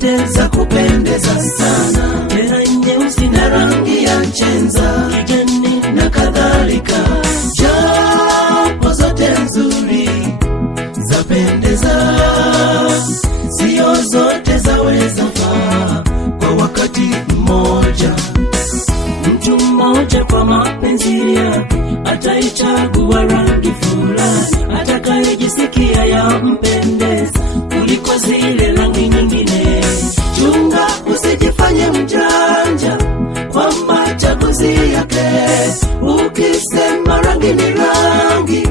zote za kupendeza sana, tena nyeusi na rangi ya chenza, kijani na kadhalika. Japo zote nzuri zapendeza, sio zote zaweza faa kwa wakati mmoja. Mtu mmoja kwa mapenzi yake ataichagua rangi fulani atakayejisikia yampendeza kuliko zile rangi nyingine. Chunga usijifanye mjanja kwa machaguzi yake. Ukisema rangi ni rangi,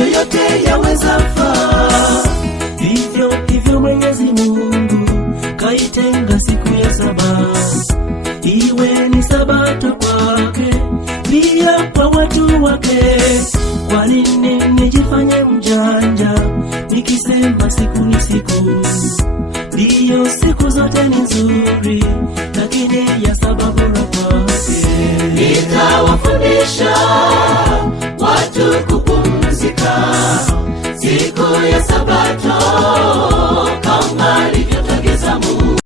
yoyote yaweza faa. Hivyo Mwenyezi Mungu kaitenga siku ya saba iwe ni sabato kwake, pia kwa watu wake. Kwa nini nijifanye mjanja nikisema siku ni siku? Ndiyo, siku zote ni nzuri, lakini ya saba bora kwake. Nitawafundisha watu kupumzika siku ya sabato.